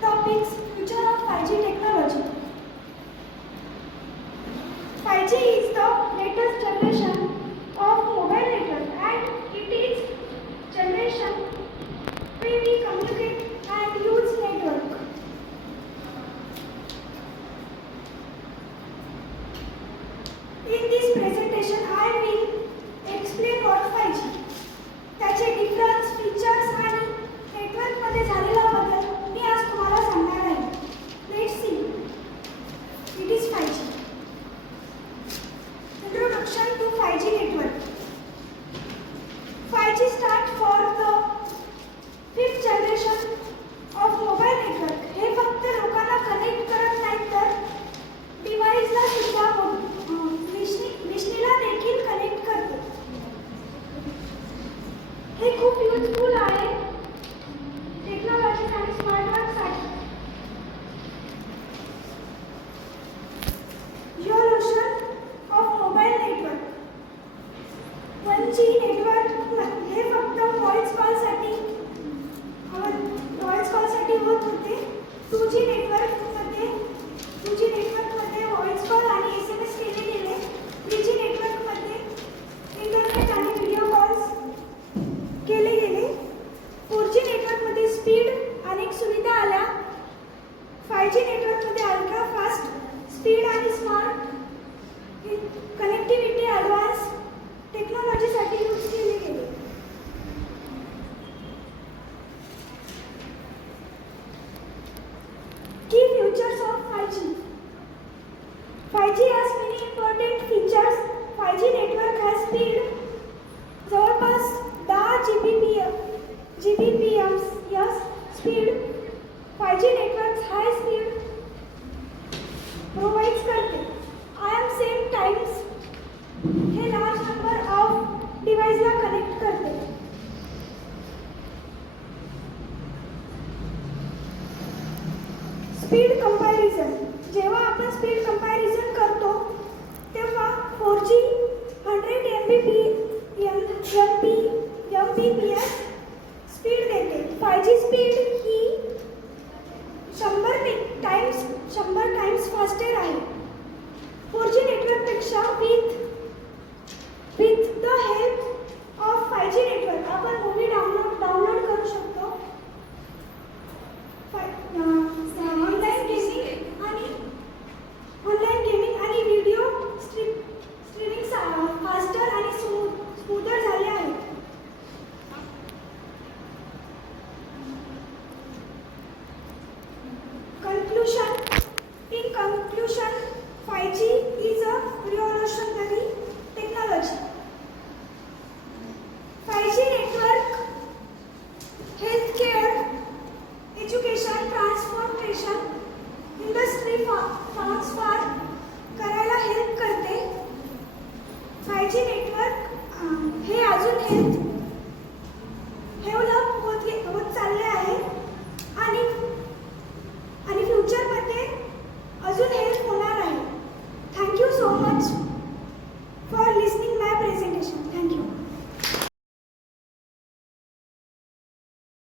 Topics: Future of 5G technology. 5G is the latest generation of mobile network, and it is generation where we communicate and use network. In this presentation, I will explain what 5G, त्याचे difference, features आणि नेटवर्कमध्ये झालेला बदल मी आज तुम्हाला सांगणार आहे. Let's see. It is 5G. Introduction to 5G network. 5G stands for the fifth generation of mobile network. हे फक्त लोकांना कनेक्ट करत नाही तर डिव्हाइसला सुद्धा मिशनीला देखील कनेक्ट करते. हे खूप युजफुल आहे टेक्नॉलॉजी आणि स्मार्टफोनसाठी. Evolution of mobile network. 1G network हे फक्त व्हॉइस कॉलसाठी होत होते. 2G नेटवर्कमध्ये व्हॉइस कॉल आणि SMS केले गेले. 3G नेटवर्कमध्ये इंटरनेट आणि व्हिडिओ कॉल्स केले गेले. 4G नेटवर्कमध्ये स्पीड अनेक सुविधा आल्या. 5G नेटवर्कमध्ये अल्ट्रा फास्ट स्पीड आणि स्मार्ट कनेक्टिव्हिटी ॲडव्हान्स टेक्नॉलॉजीसाठी यूज केले गेले. की futures of 5G. 5G has many important features. 5G network has speed जवळपास 10 Gbps speed. 5G network high speed provides करते. सेम टाइम्स हे लार्ज नंबर ऑफ डिव्हाइसला कनेक्ट करते. Speed comparison. जेव्हा आपण स्पीड कंपॅरिझन करतो तेव्हा 4G 100 Mbps स्पीड देते. 5G स्पीड ही 100 टाइम्स फास्टर आहे 4G नेटवर्कपेक्षा. With the help of 5G network आपण मूवी डाउनलोड करू शकतो. ऑनलाईन गेमिंग आणि व्हिडिओ स्ट्रीमिंग फास्टर आणि स्मूथर झाले आहे. In conclusion, 5G is a revolutionary technology. 5G network, healthcare, education, transportation, industry transfer करायला हेल्प करते. 5G नेटवर्क हे अजून हेल्थ